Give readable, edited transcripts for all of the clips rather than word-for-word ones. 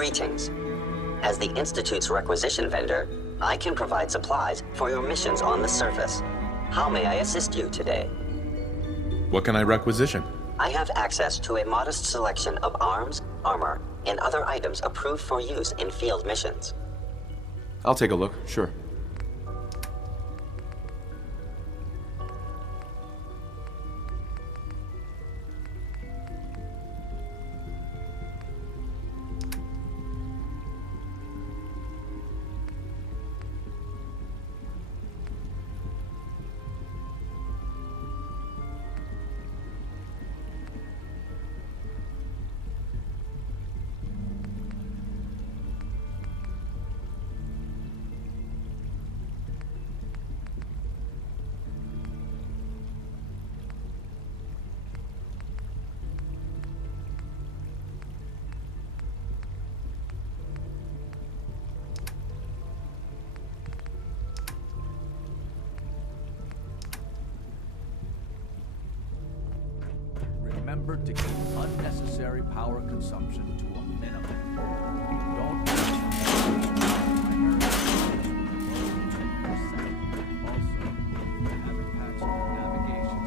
Greetings. As the Institute's requisition vendor, I can provide supplies for your missions on the surface. How may I assist you today? What can I requisition? I have access to a modest selection of arms, armor, and other items approved for use in field missions. I'll take a look, sure. Remember to keep unnecessary power consumption to a minimum. Don't also, having patched navigation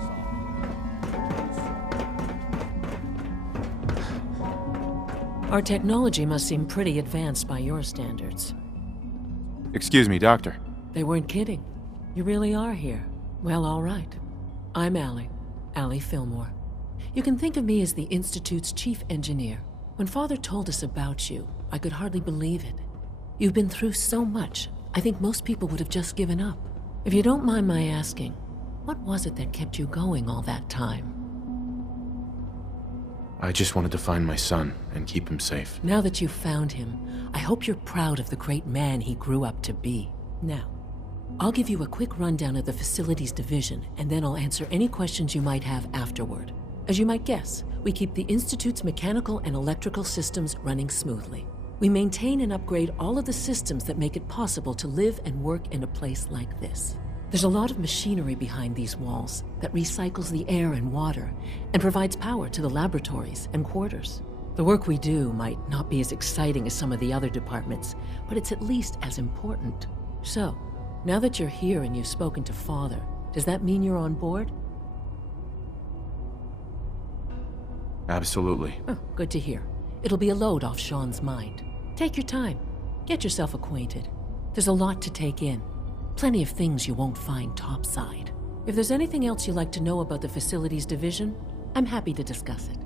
software. Our technology must seem pretty advanced by your standards. Excuse me, Doctor. They weren't kidding. You really are here. Well, all right. I'm Allie Fillmore. You can think of me as the Institute's chief engineer. When Father told us about you, I could hardly believe it. You've been through so much, I think most people would have just given up. If you don't mind my asking, what was it that kept you going all that time? I just wanted to find my son and keep him safe. Now that you've found him, I hope you're proud of the great man he grew up to be. Now, I'll give you a quick rundown of the Facilities Division, and then I'll answer any questions you might have afterward. As you might guess, we keep the Institute's mechanical and electrical systems running smoothly. We maintain and upgrade all of the systems that make it possible to live and work in a place like this. There's a lot of machinery behind these walls that recycles the air and water and provides power to the laboratories and quarters. The work we do might not be as exciting as some of the other departments, but it's at least as important. So, now that you're here and you've spoken to Father, does that mean you're on board? Absolutely. Oh, good to hear. It'll be a load off Sean's mind. Take your time. Get yourself acquainted. There's a lot to take in. Plenty of things you won't find topside. If there's anything else you'd like to know about the Facilities Division, I'm happy to discuss it.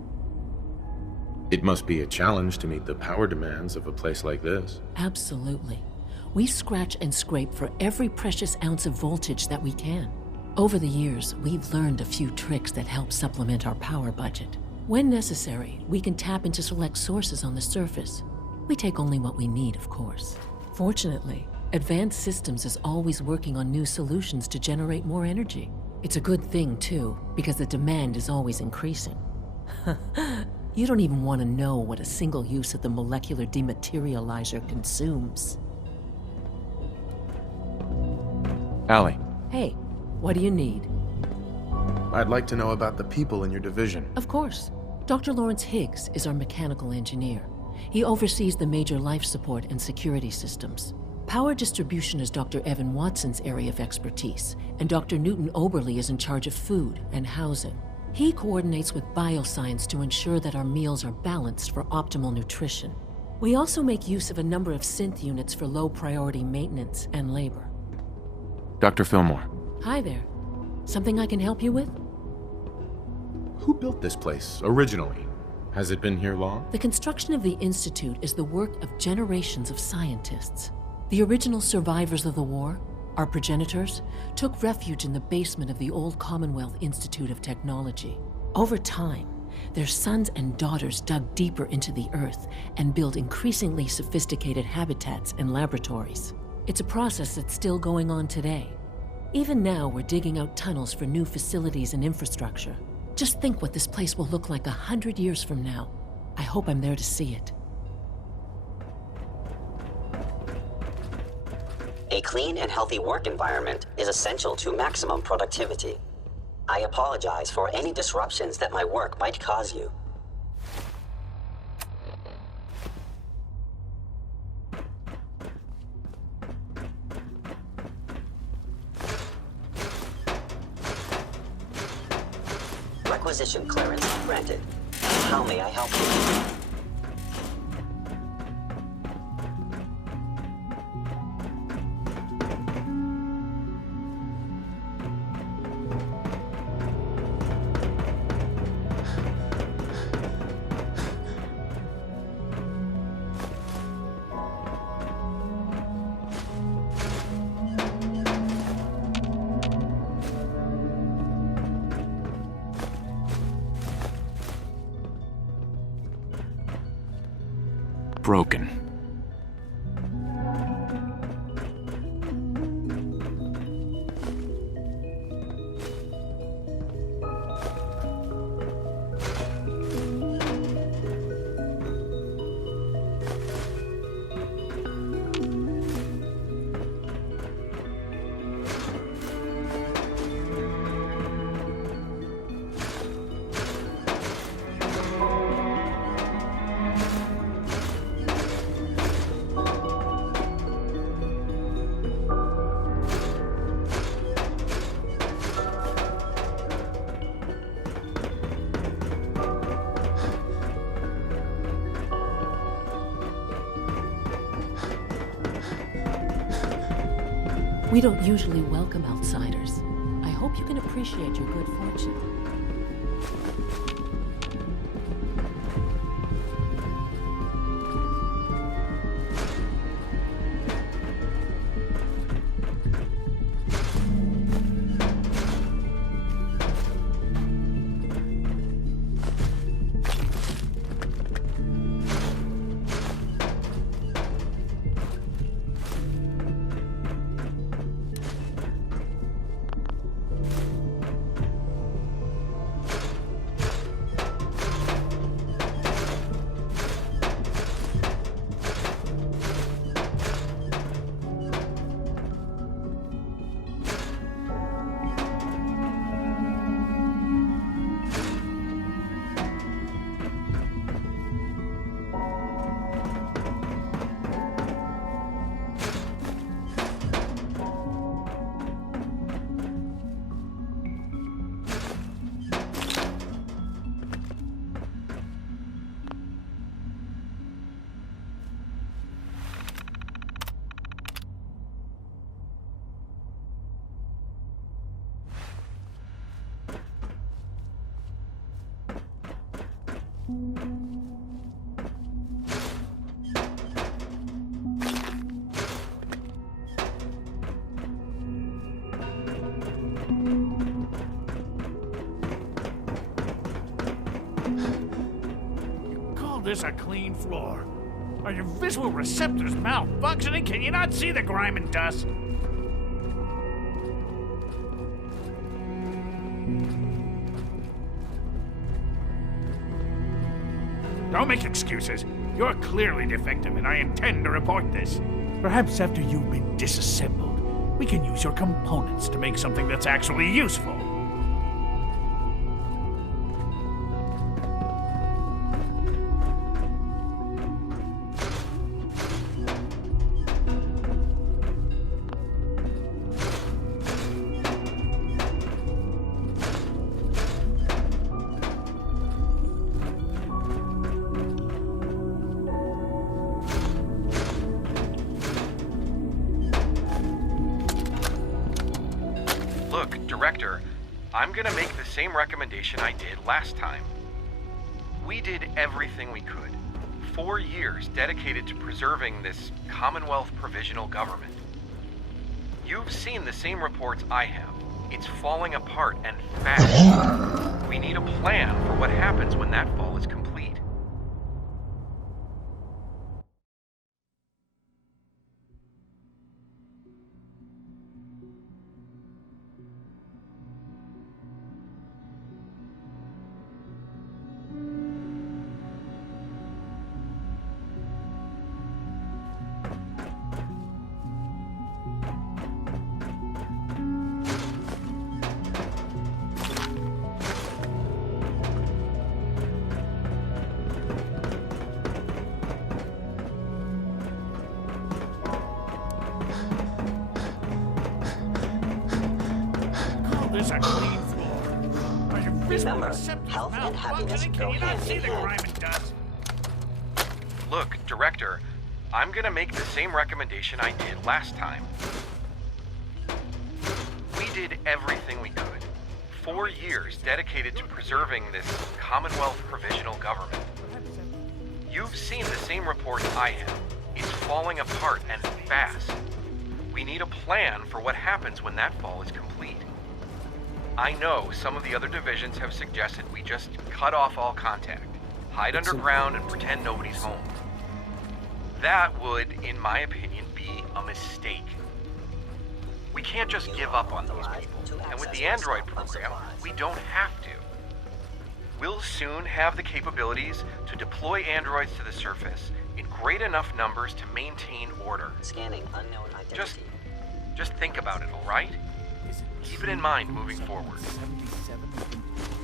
It must be a challenge to meet the power demands of a place like this. Absolutely. We scratch and scrape for every precious ounce of voltage that we can. Over the years, we've learned a few tricks that help supplement our power budget. When necessary, we can tap into select sources on the surface. We take only what we need, of course. Fortunately, Advanced Systems is always working on new solutions to generate more energy. It's a good thing, too, because the demand is always increasing. You don't even want to know what a single use of the molecular dematerializer consumes. Allie, Hey, what do you need? I'd like to know about the people in your division. Of course. Dr. Lawrence Higgs is our mechanical engineer. He oversees the major life support and security systems. Power distribution is Dr. Evan Watson's area of expertise, and Dr. Newton Oberly is in charge of food and housing. He coordinates with bioscience to ensure that our meals are balanced for optimal nutrition. We also make use of a number of synth units for low-priority maintenance and labor. Dr. Fillmore. Hi there. Something I can help you with? Who built this place, originally? Has it been here long? The construction of the Institute is the work of generations of scientists. The original survivors of the war, our progenitors, took refuge in the basement of the old Commonwealth Institute of Technology. Over time, their sons and daughters dug deeper into the earth and built increasingly sophisticated habitats and laboratories. It's a process that's still going on today. Even now, we're digging out tunnels for new facilities and infrastructure. Just think what this place will look like 100 years from now. I hope I'm there to see it. A clean and healthy work environment is essential to maximum productivity. I apologize for any disruptions that my work might cause you. Acquisition clearance granted. How may I help you? Broken. We don't usually welcome outsiders. I hope you can appreciate your good fortune. This a clean floor? Are your visual receptors malfunctioning? Can you not see the grime and dust? Don't make excuses. You're clearly defective, and I intend to report this. Perhaps after you've been disassembled, we can use your components to make something that's actually useful. Look, Director, I'm gonna make the same recommendation I did last time. We did everything we could. 4 years dedicated to preserving this Commonwealth provisional government. You've seen the same reports I have. It's falling apart and fast. We need a plan for what happens when that fall is complete. This a clean floor. Remember, health and happiness go hand in hand. Look, Director, I'm gonna make the same recommendation I did last time. We did everything we could. 4 years dedicated to preserving this Commonwealth provisional government. You've seen the same report I have. It's falling apart and fast. We need a plan for what happens when that fall is complete. I know some of the other divisions have suggested we just cut off all contact, hide underground and pretend nobody's home. That would, in my opinion, be a mistake. We can't just give up on those people, and with the Android program, we don't have to. We'll soon have the capabilities to deploy androids to the surface in great enough numbers to maintain order. Scanning unknown identity. Just think about it, all right? Keep it in mind moving forward. 77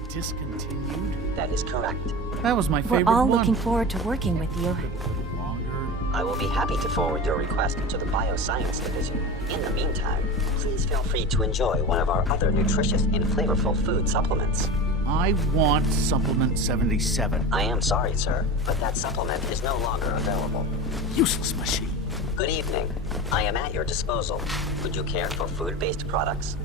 discontinued? That is correct. That was my favorite We're all one. looking forward to working with you. I will be happy to forward your request to the Bioscience Division. In the meantime, please feel free to enjoy one of our other nutritious and flavorful food supplements. I want Supplement 77. I am sorry, sir, but that supplement is no longer available. Useless machine. Good evening. I am at your disposal. Would you care for food-based products?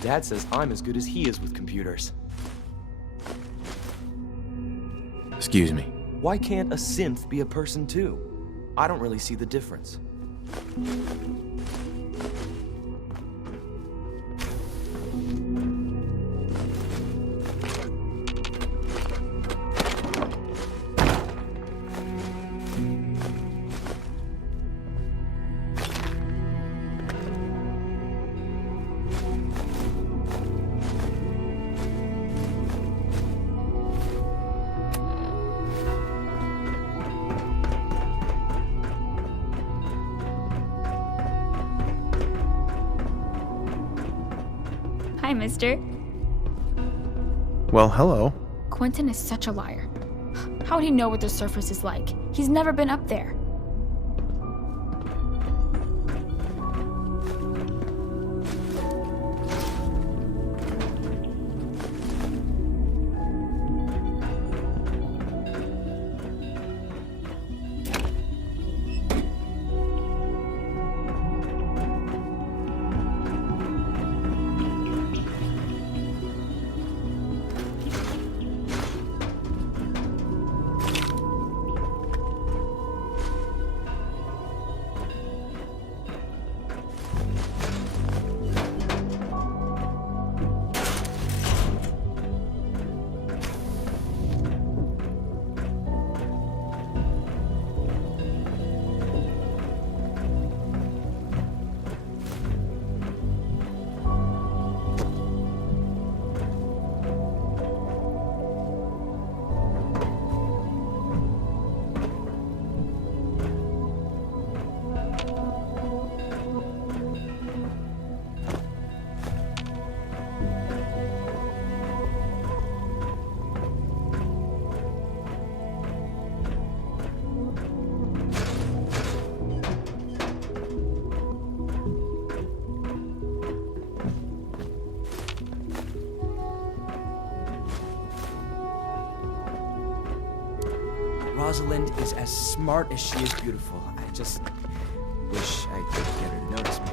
Dad says I'm as good as he is with computers. Excuse me. Why can't a synth be a person too? I don't really see the difference. Hi, mister. Well, hello. Quentin is such a liar. How'd he know what the surface is like? He's never been up there. Rosalind is as smart as she is beautiful. I just wish I could get her to notice me.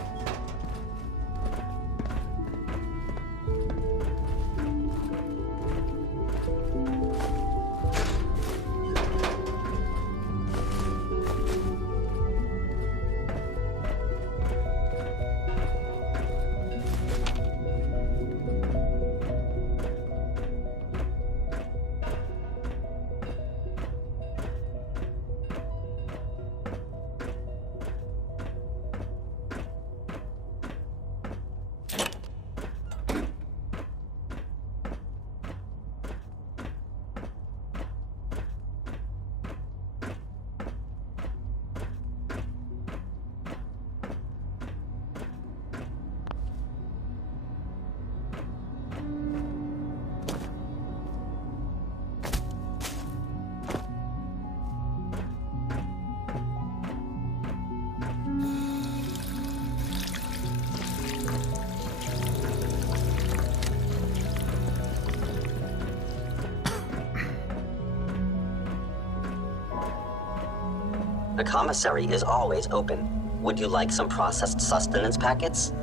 The commissary is always open. Would you like some processed sustenance packets?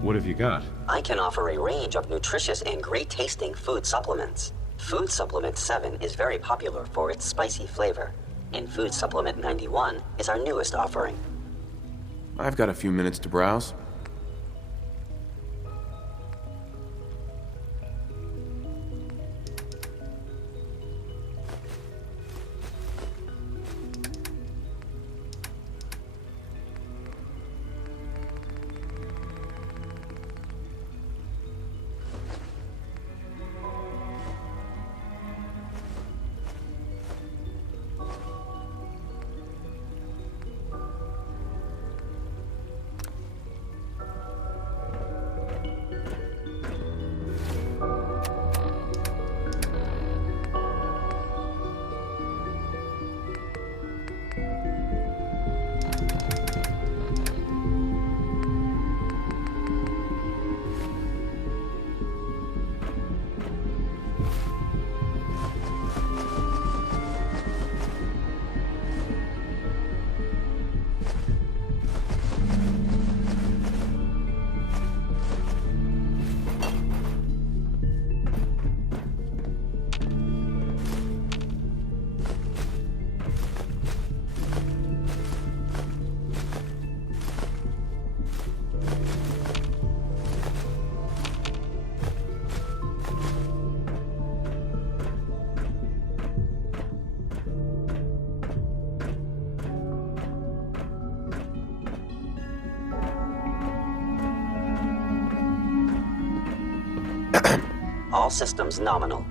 What have you got? I can offer a range of nutritious and great-tasting food supplements. Food Supplement 7 is very popular for its spicy flavor, and Food Supplement 91 is our newest offering. I've got a few minutes to browse. All systems nominal.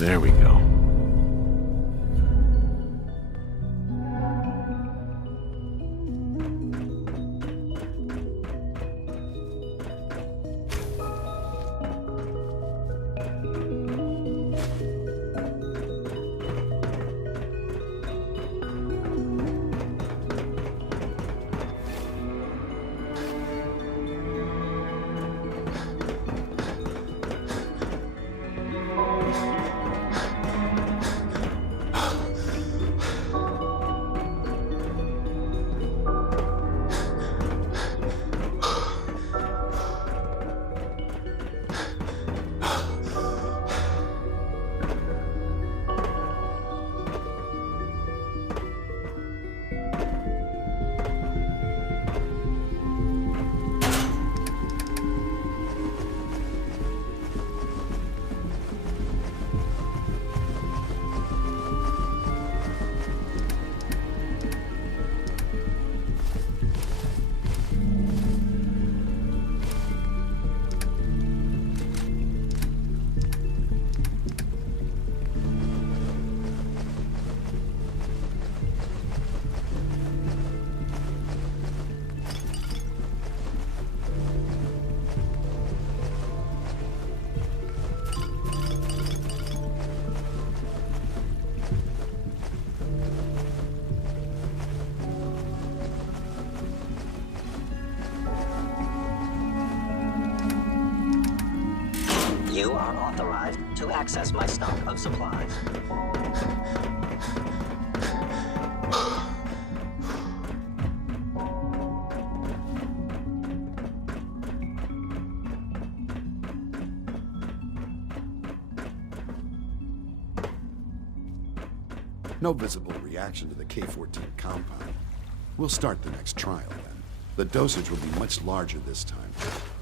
There we go. You are authorized to access my stock of supplies. No visible reaction to the K-14 compound. We'll start the next trial then. The dosage will be much larger this time,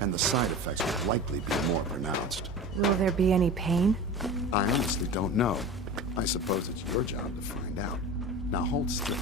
and the side effects will likely be more pronounced. Will there be any pain? I honestly don't know. I suppose it's your job to find out. Now hold still.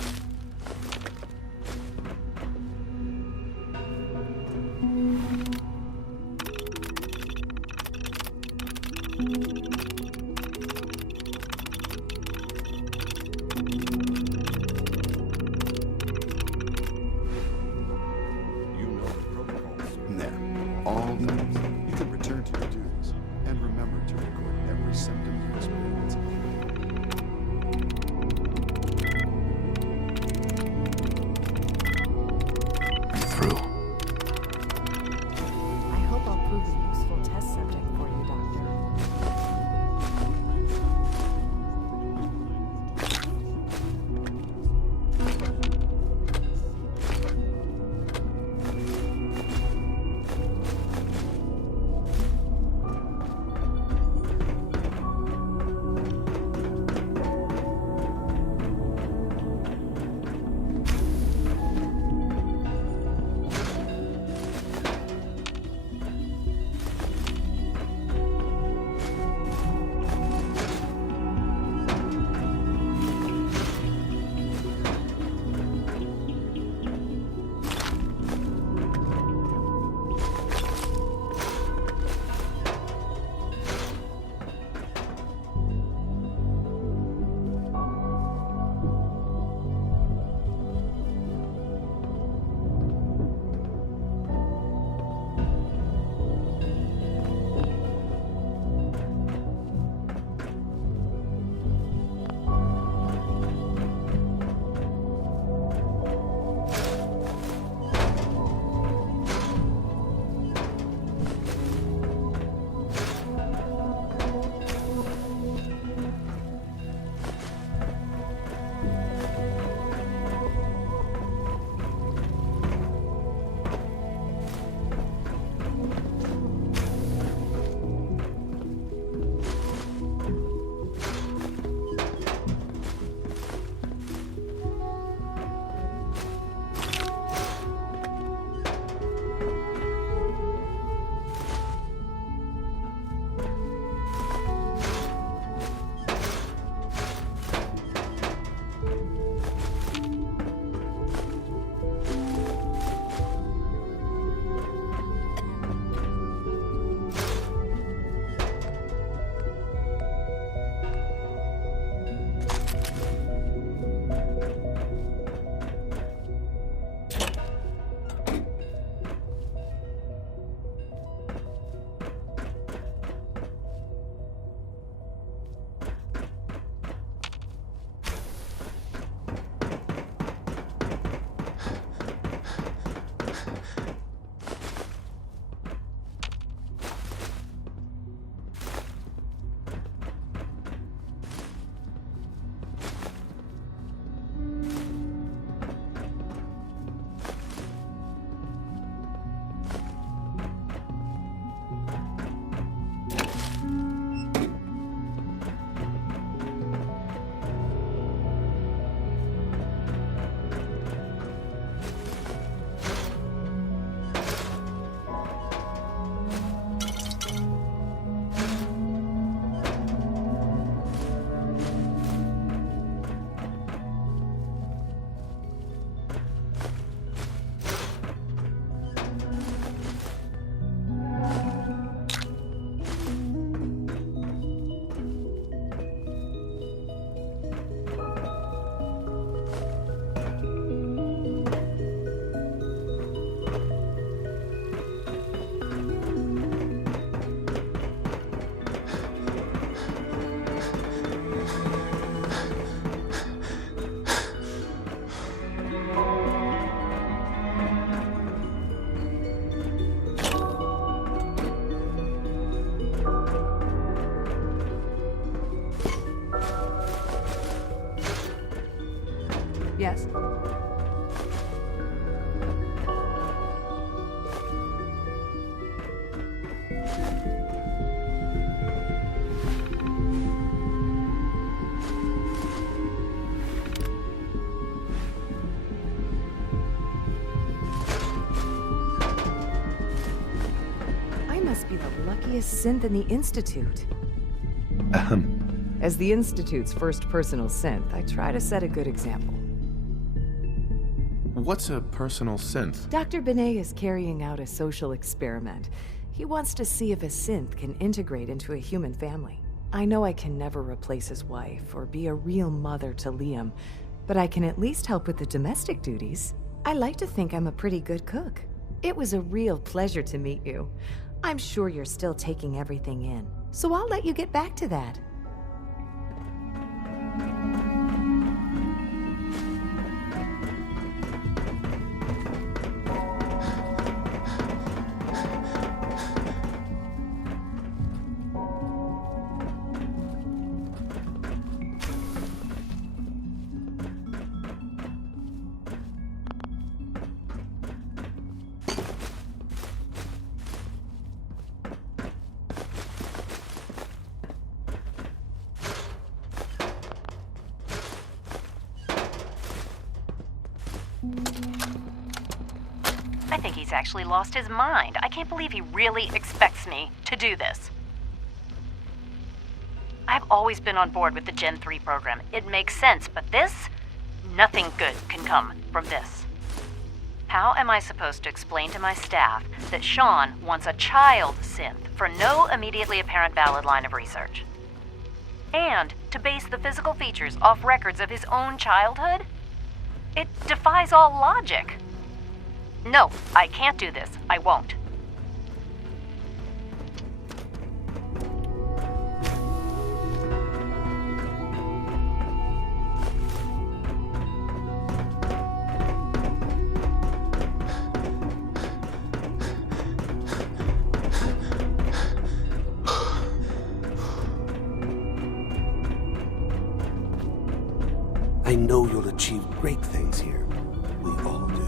Yes? I must be the luckiest synth in the Institute. As the Institute's first personal synth, I try to set a good example. What's a personal synth? Dr. Benet is carrying out a social experiment. He wants to see if a synth can integrate into a human family. I know I can never replace his wife or be a real mother to Liam, but I can at least help with the domestic duties. I like to think I'm a pretty good cook. It was a real pleasure to meet you. I'm sure you're still taking everything in, so I'll let you get back to that. I think he's actually lost his mind. I can't believe he really expects me to do this. I've always been on board with the Gen 3 program. It makes sense, but this? Nothing good can come from this. How am I supposed to explain to my staff that Sean wants a child synth for no immediately apparent valid line of research? And to base the physical features off records of his own childhood? It defies all logic. No, I can't do this. I won't. I know you'll achieve great things here. We all do.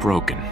broken.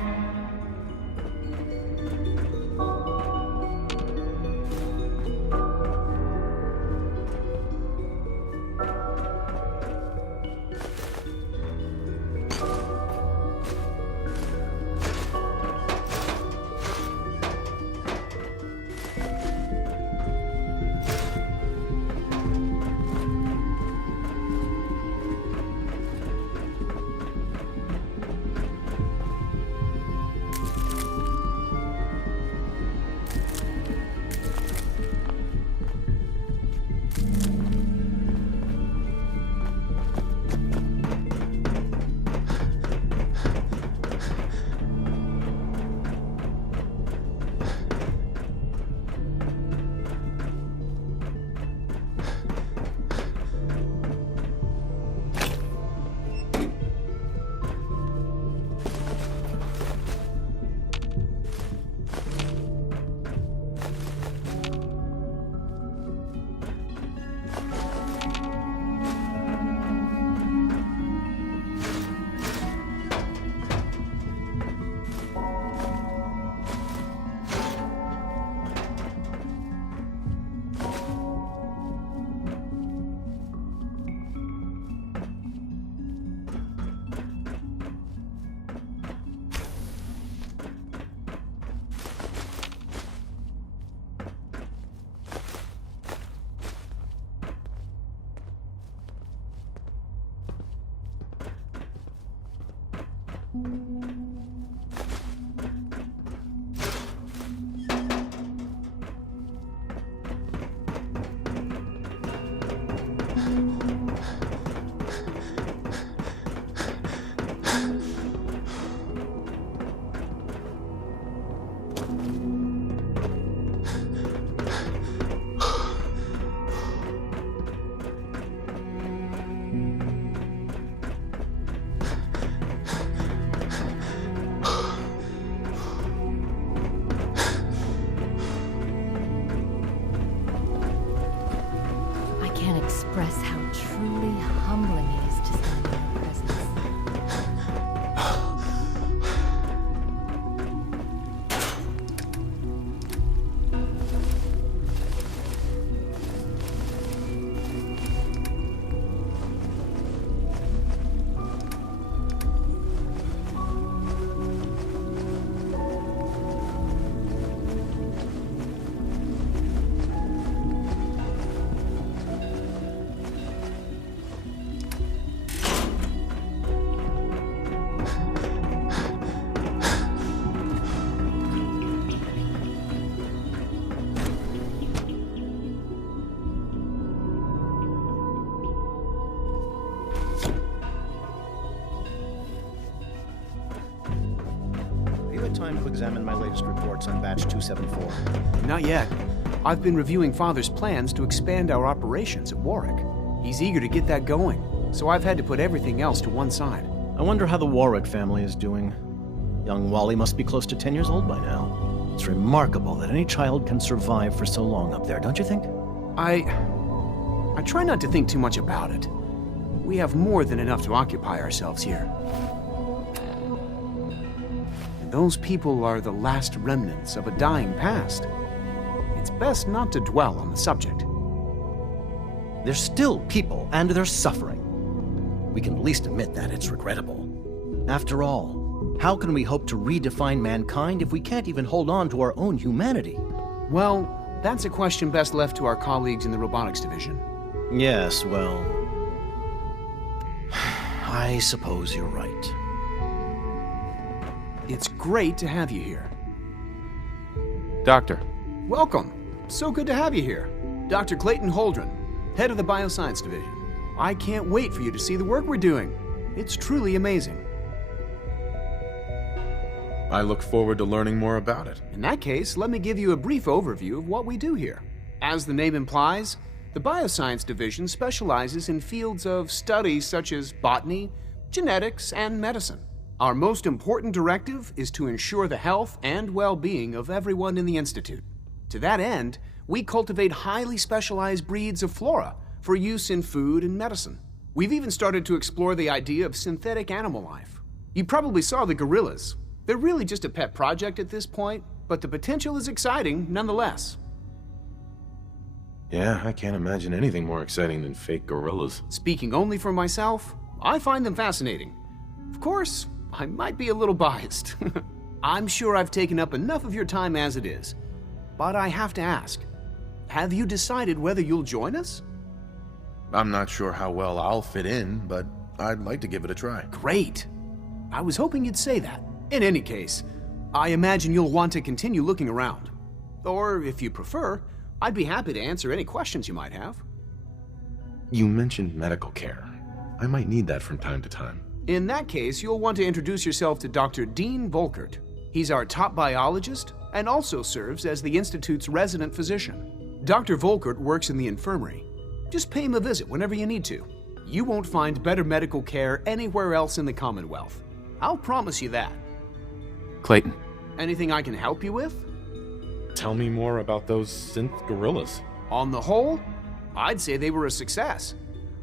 Express how truly humbling it is to stand in your presence. Time to examine my latest reports on Batch 274. Not yet. I've been reviewing Father's plans to expand our operations at Warwick. He's eager to get that going, so I've had to put everything else to one side. I wonder how the Warwick family is doing. Young Wally must be close to 10 years old by now. It's remarkable that any child can survive for so long up there, don't you think? I try not to think too much about it. We have more than enough to occupy ourselves here. Those people are the last remnants of a dying past. It's best not to dwell on the subject. They're still people, and they're suffering. We can at least admit that it's regrettable. After all, how can we hope to redefine mankind if we can't even hold on to our own humanity? Well, that's a question best left to our colleagues in the robotics division. Yes, well, I suppose you're right. It's great to have you here. Doctor. Welcome. So good to have you here. Dr. Clayton Holdren, head of the Bioscience Division. I can't wait for you to see the work we're doing. It's truly amazing. I look forward to learning more about it. In that case, let me give you a brief overview of what we do here. As the name implies, the Bioscience Division specializes in fields of study such as botany, genetics, and medicine. Our most important directive is to ensure the health and well-being of everyone in the Institute. To that end, we cultivate highly specialized breeds of flora for use in food and medicine. We've even started to explore the idea of synthetic animal life. You probably saw the gorillas. They're really just a pet project at this point, but the potential is exciting nonetheless. Yeah, I can't imagine anything more exciting than fake gorillas. Speaking only for myself, I find them fascinating. Of course, I might be a little biased. I'm sure I've taken up enough of your time as it is. But I have to ask, have you decided whether you'll join us? I'm not sure how well I'll fit in, but I'd like to give it a try. Great. I was hoping you'd say that. In any case, I imagine you'll want to continue looking around. Or, if you prefer, I'd be happy to answer any questions you might have. You mentioned medical care. I might need that from time to time. In that case, you'll want to introduce yourself to Dr. Dean Volkert. He's our top biologist and also serves as the Institute's resident physician. Dr. Volkert works in the infirmary. Just pay him a visit whenever you need to. You won't find better medical care anywhere else in the Commonwealth. I'll promise you that. Clayton. Anything I can help you with? Tell me more about those synth gorillas. On the whole, I'd say they were a success.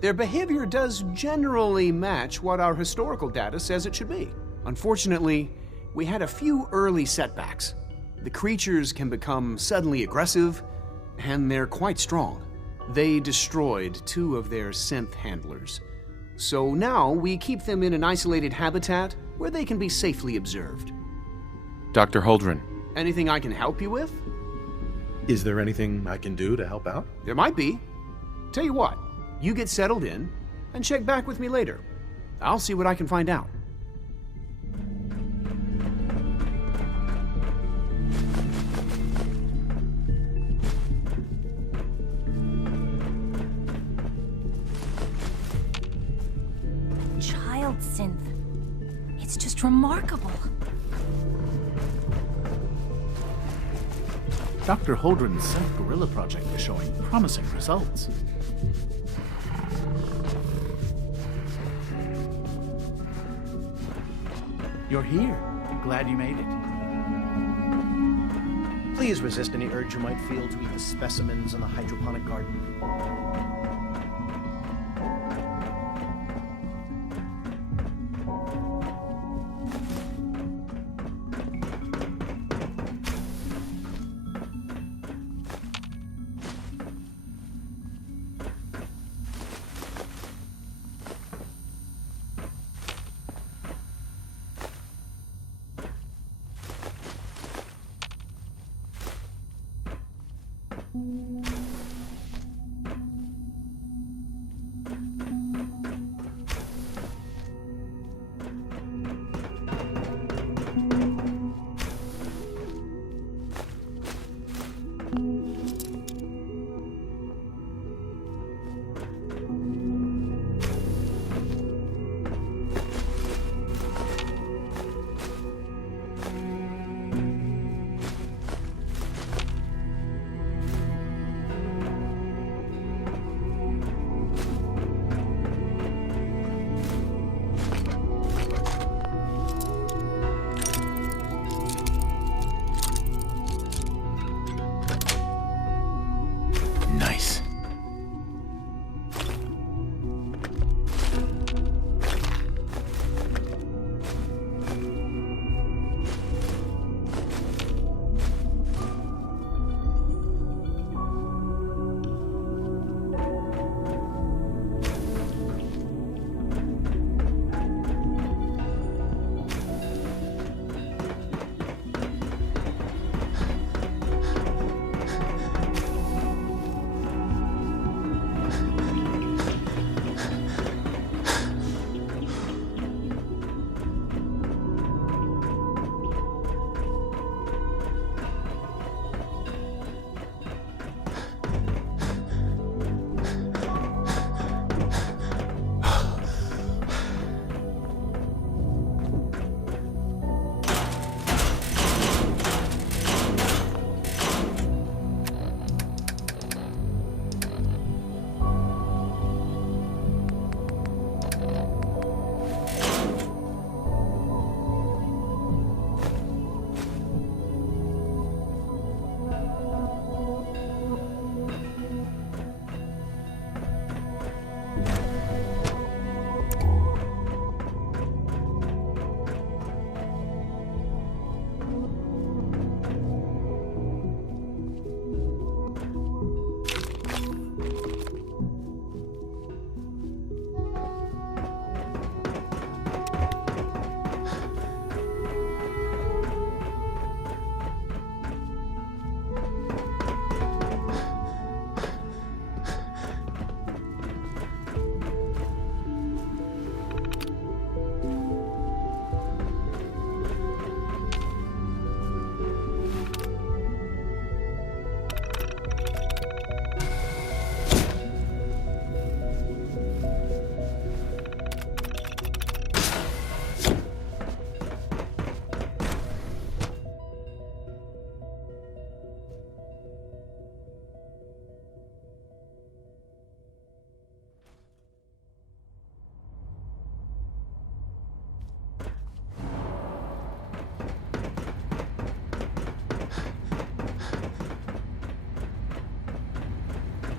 Their behavior does generally match what our historical data says it should be. Unfortunately, we had a few early setbacks. The creatures can become suddenly aggressive, and they're quite strong. They destroyed 2 of their synth handlers. So now we keep them in an isolated habitat where they can be safely observed. Dr. Holdren. Anything I can help you with? Is there anything I can do to help out? There might be. Tell you what, you get settled in and check back with me later. I'll see what I can find out. Child synth. It's just remarkable. Dr. Holdren's Synth Gorilla project is showing promising results. You're here. Glad you made it. Please resist any urge you might feel to eat the specimens in the hydroponic garden.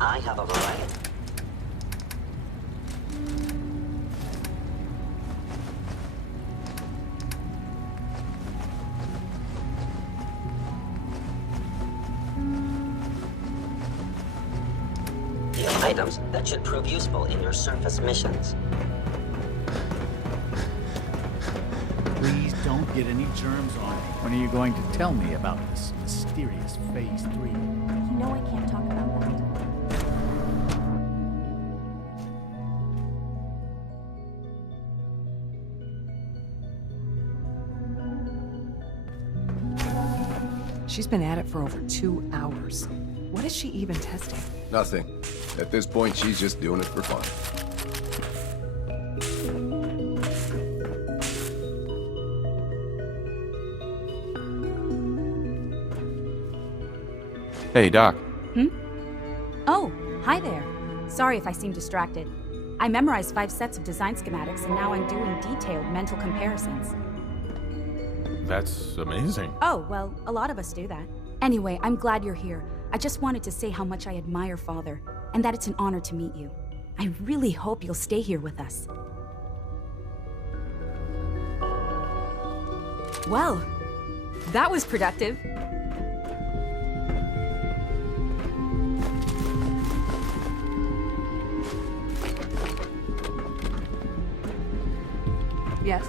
I have a variety. Items that should prove useful in your surface missions. Please don't get any germs on me. When are you going to tell me about this mysterious Phase 3? You know I can't talk about that. She's been at it for over 2 hours. What is she even testing? Nothing. At this point, she's just doing it for fun. Hey, Doc. Oh, hi there. Sorry if I seem distracted. I memorized 5 sets of design schematics and now I'm doing detailed mental comparisons. That's amazing. Oh, well, a lot of us do that. Anyway, I'm glad you're here. I just wanted to say how much I admire Father, and that it's an honor to meet you. I really hope you'll stay here with us. Well, that was productive. Yes?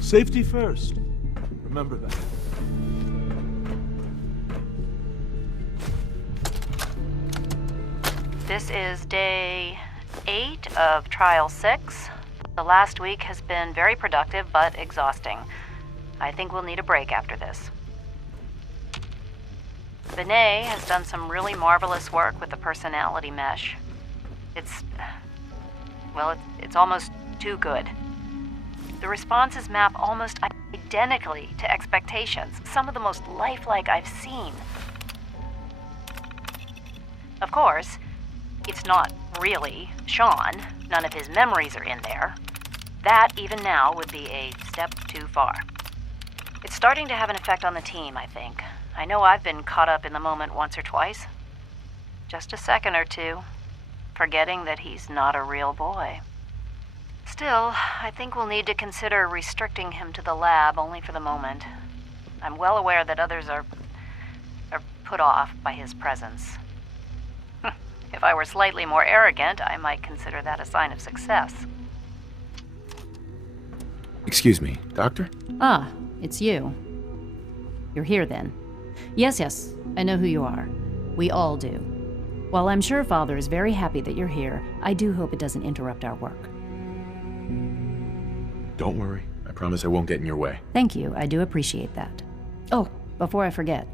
Safety first. Remember that. This is day 8 of Trial 6. The last week has been very productive but exhausting. I think we'll need a break after this. Vinay has done some really marvelous work with the personality mesh. It's almost too good. The responses map almost identically to expectations, some of the most lifelike I've seen. Of course, it's not really Sean. None of his memories are in there. That, even now, would be a step too far. It's starting to have an effect on the team, I think. I know I've been caught up in the moment once or twice. Just a second or two, forgetting that he's not a real boy. Still, I think we'll need to consider restricting him to the lab only for the moment. I'm well aware that others are put off by his presence. If I were slightly more arrogant, I might consider that a sign of success. Excuse me, Doctor? Ah, it's you. You're here then. Yes, I know who you are. We all do. While I'm sure Father is very happy that you're here, I do hope it doesn't interrupt our work. Don't worry. I promise I won't get in your way. Thank you, I do appreciate that. Oh, before I forget,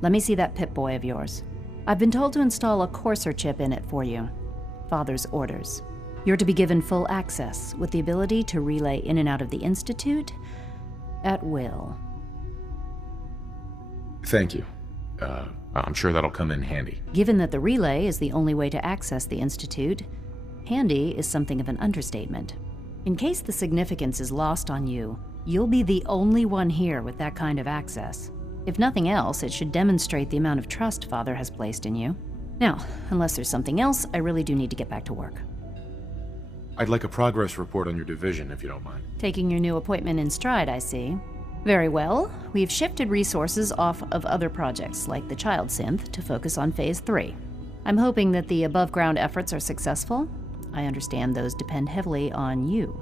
let me see that Pip-Boy of yours. I've been told to install a Courser chip in it for you. Father's orders. You're to be given full access, with the ability to relay in and out of the Institute at will. Thank you. I'm sure that'll come in handy. Given that the relay is the only way to access the Institute, handy is something of an understatement. In case the significance is lost on you, you'll be the only one here with that kind of access. If nothing else, it should demonstrate the amount of trust Father has placed in you. Now, unless there's something else, I really do need to get back to work. I'd like a progress report on your division, if you don't mind. Taking your new appointment in stride, I see. Very well. We've shifted resources off of other projects, like the Child Synth, to focus on Phase 3. I'm hoping that the above-ground efforts are successful. I understand those depend heavily on you.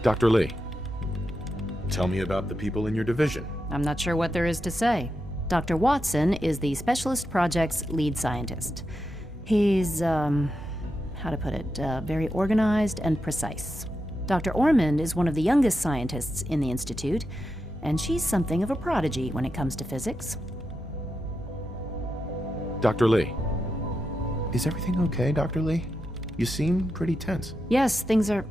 Dr. Lee, tell me about the people in your division. I'm not sure what there is to say. Dr. Watson is the Specialist Project's lead scientist. He's, how to put it, very organized and precise. Dr. Ormond is one of the youngest scientists in the Institute, and she's something of a prodigy when it comes to physics. Dr. Lee. Is everything okay, Dr. Lee? You seem pretty tense. Yes, things are...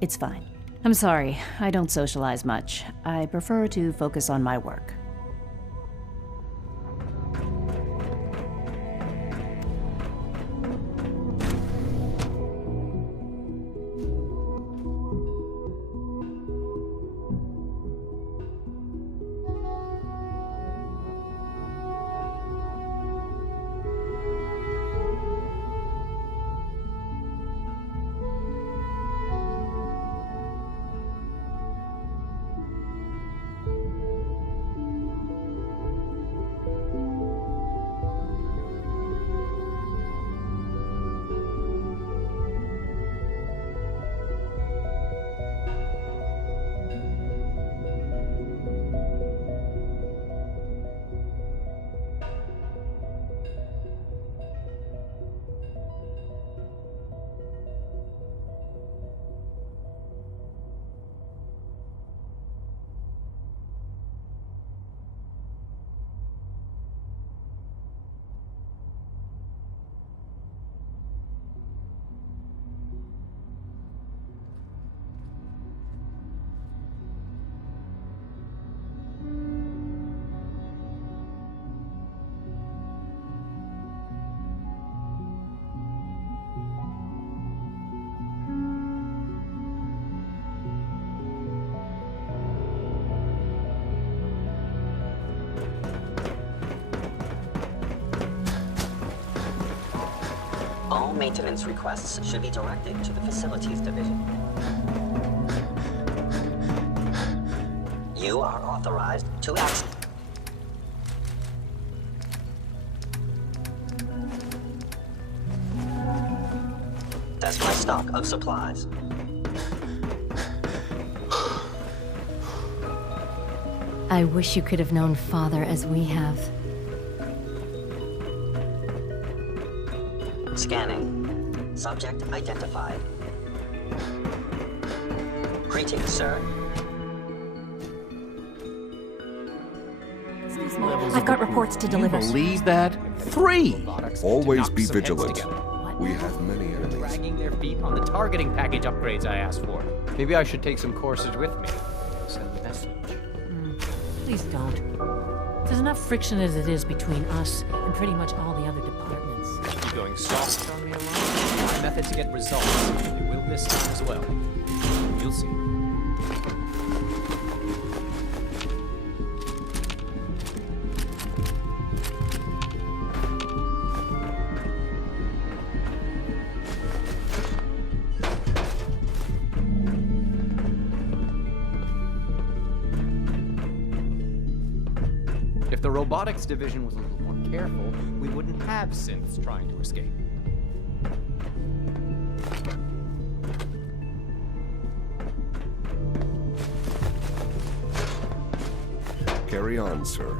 It's fine. I'm sorry, I don't socialize much. I prefer to focus on my work. All maintenance requests should be directed to the Facilities Division. You are authorized to act. That's my stock of supplies. I wish you could have known Father as we have. Scanning. Subject identified. Greetings, sir. I've got reports to deliver. You believe that? 3! Always be vigilant. We have many enemies. Dragging their feet on the targeting package upgrades I asked for. Maybe I should take some courses with me. Send the message. Please don't. There's enough friction as it is between us and pretty much all the other departments. You going soft on me alone? My method to get results. It will this time as well. You'll see. If the robotics division was a little more careful, we wouldn't have synths trying to escape. Carry on, sir.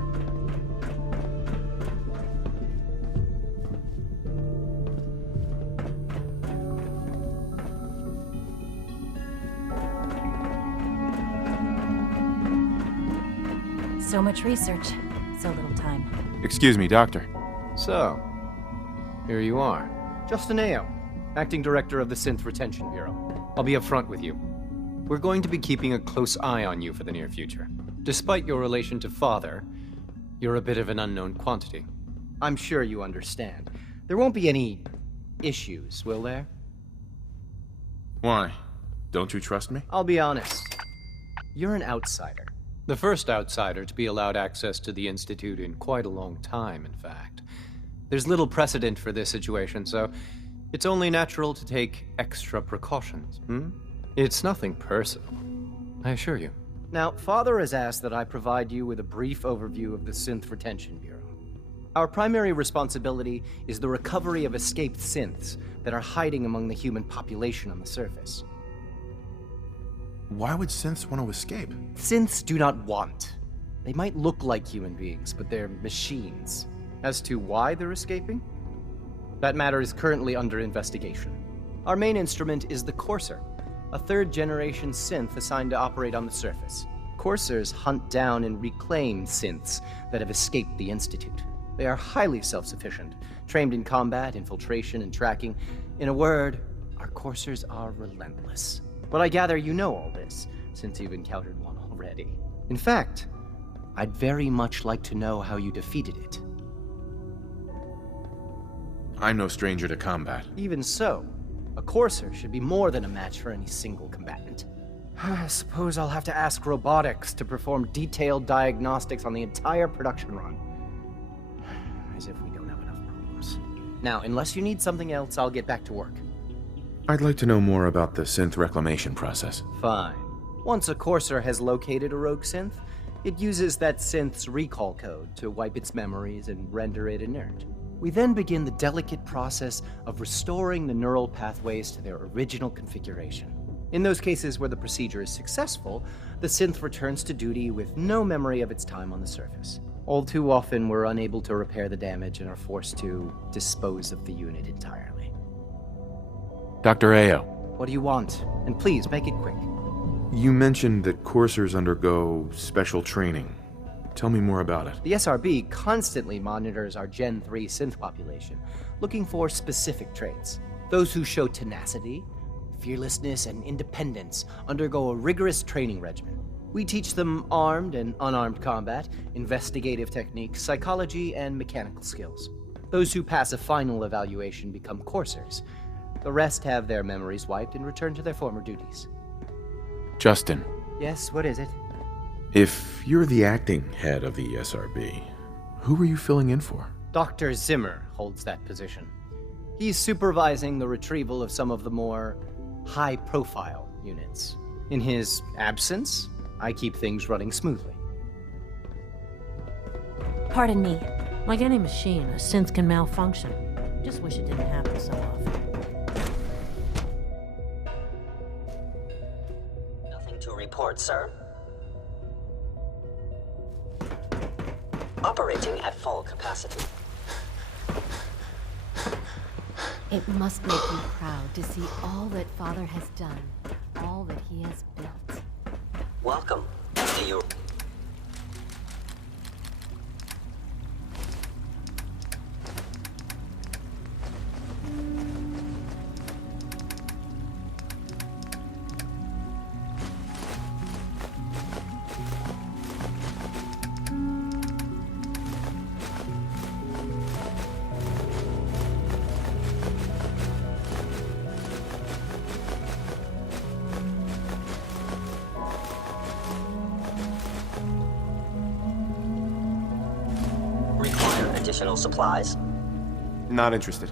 So much research, so little time. Excuse me, Doctor. So, here you are. Justin Ayo, Acting Director of the Synth Retention Bureau. I'll be upfront with you. We're going to be keeping a close eye on you for the near future. Despite your relation to Father, you're a bit of an unknown quantity. I'm sure you understand. There won't be any issues, will there? Why? Don't you trust me? I'll be honest. You're an outsider. The first outsider to be allowed access to the Institute in quite a long time, in fact. There's little precedent for this situation, so it's only natural to take extra precautions, It's nothing personal, I assure you. Now, Father has asked that I provide you with a brief overview of the Synth Retention Bureau. Our primary responsibility is the recovery of escaped synths that are hiding among the human population on the surface. Why would synths want to escape? Synths do not want. They might look like human beings, but they're machines. As to why they're escaping? That matter is currently under investigation. Our main instrument is the Courser, a third-generation synth assigned to operate on the surface. Coursers hunt down and reclaim synths that have escaped the Institute. They are highly self-sufficient, trained in combat, infiltration, and tracking. In a word, our Coursers are relentless. But I gather you know all this, since you've encountered one already. In fact, I'd very much like to know how you defeated it. I'm no stranger to combat. Even so, a Courser should be more than a match for any single combatant. I suppose I'll have to ask robotics to perform detailed diagnostics on the entire production run. As if we don't have enough problems. Now, unless you need something else, I'll get back to work. I'd like to know more about the synth reclamation process. Fine. Once a Courser has located a rogue synth, it uses that synth's recall code to wipe its memories and render it inert. We then begin the delicate process of restoring the neural pathways to their original configuration. In those cases where the procedure is successful, the synth returns to duty with no memory of its time on the surface. All too often, we're unable to repair the damage and are forced to dispose of the unit entirely. Dr. Ayo. What do you want? And please, make it quick. You mentioned that coursers undergo special training. Tell me more about it. The SRB constantly monitors our Gen 3 synth population, looking for specific traits. Those who show tenacity, fearlessness, and independence undergo a rigorous training regimen. We teach them armed and unarmed combat, investigative techniques, psychology, and mechanical skills. Those who pass a final evaluation become coursers. The rest have their memories wiped and return to their former duties. Justin. Yes, what is it? If you're the acting head of the ESRB, who were you filling in for? Dr. Zimmer holds that position. He's supervising the retrieval of some of the more high-profile units. In his absence, I keep things running smoothly. Pardon me. Like any machine, a synth can malfunction. Just wish it didn't happen so often. Nothing to report, sir. Operating at full capacity. It must make you proud to see all that Father has done, all that he has built. Welcome to your... Additional supplies? Not interested.